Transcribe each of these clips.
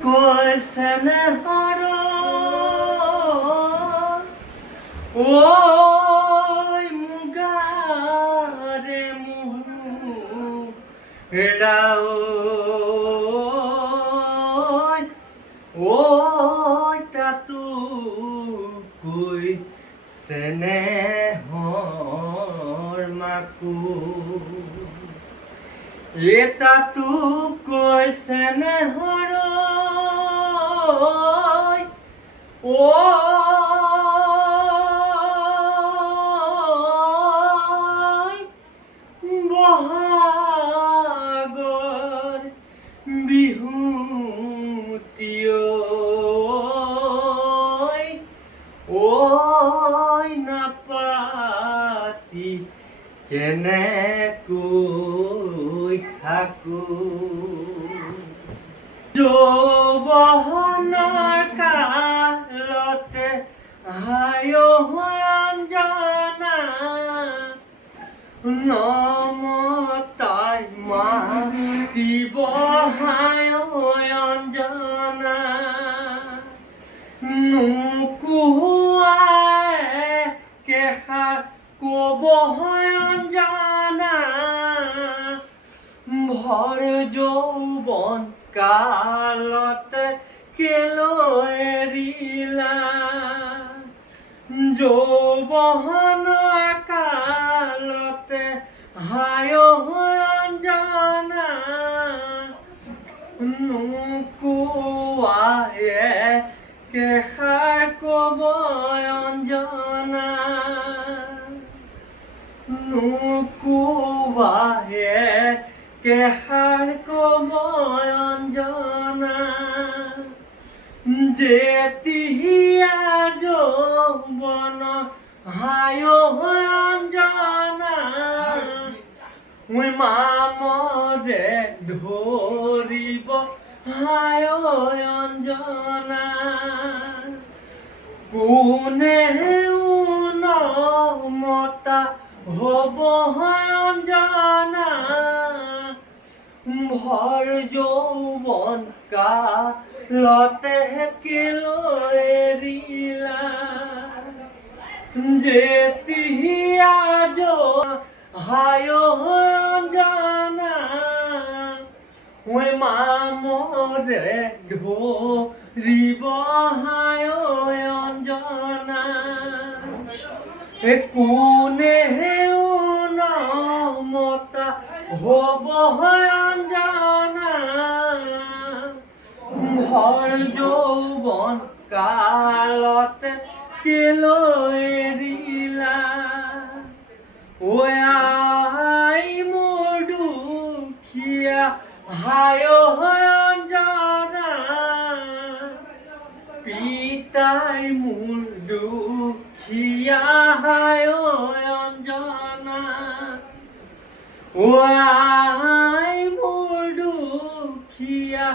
Kosenehar oy mugare muhraoy oy tatu koi senehor maku tatu koi senehor ওই বহাগর বিহুতি ওই নাপাতি কেনেকৈ থাকো যৌৱনৰ কালতে হায় অঞ্জনা নমতাই মাতিব হায় অঞ্জনা নুকুৱাই কেষাৰ কব অঞ্জনা ভৰ যৌৱন কালতে কেলৈ এৰিলা যৌৱন কালতে হায় অঞ্জনা নুকুৱায়ে কেষাৰ কব অঞ্জনা নুকুৱায়ে কেষাৰ কব অঞ্জনা যেতিয়া যৌৱন হায় অঞ্জনা মামৰে ধৰিব হায় অঞ্জনা কোনে নমতা হব অঞ্জনা ভৰ যৌৱন কালতে কেলৈ এৰিলা যেতিয়া হায় অঞ্জনা মামৰে ধৰিব হায় অঞ্জনা কোনে নমতা হব অঞ্জনা ভৰ যৌৱন কালতে কেলৈ এৰিলা আই মোৰ দুখীয়া হায় অঞ্জনা পিতাই মোৰ দুখীয়া হায় অঞ্জনা আই মোৰ দুখীয়া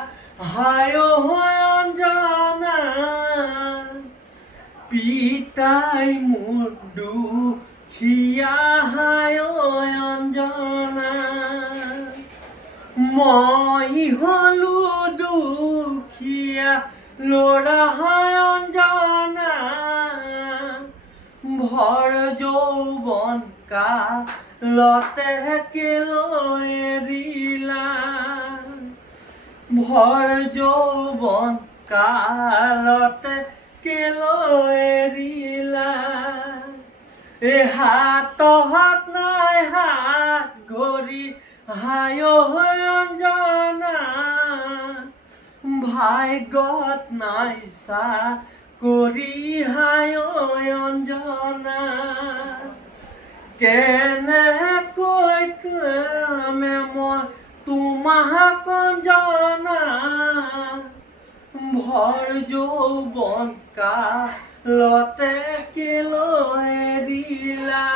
হায় অঞ্জনা পিতাই মোৰ দুখীয়া হায় অঞ্জনা মই হলো দুখীয়া ল'ৰা হায় অঞ্জনা ভৰ যৌৱন কালতে কেলৈ এৰিলা ভৰ যৌৱন কালতে কেলৈ এৰিলা হাতত নাই হাত ঘড়ী হায় অঞ্জনা ভাগ্যত নাই চাকৰি হায় অঞ্জনা কেনেকৈ মই তোমাক অঞ্জনা ভৰ যৌৱন কালতে কেলৈ এৰিলা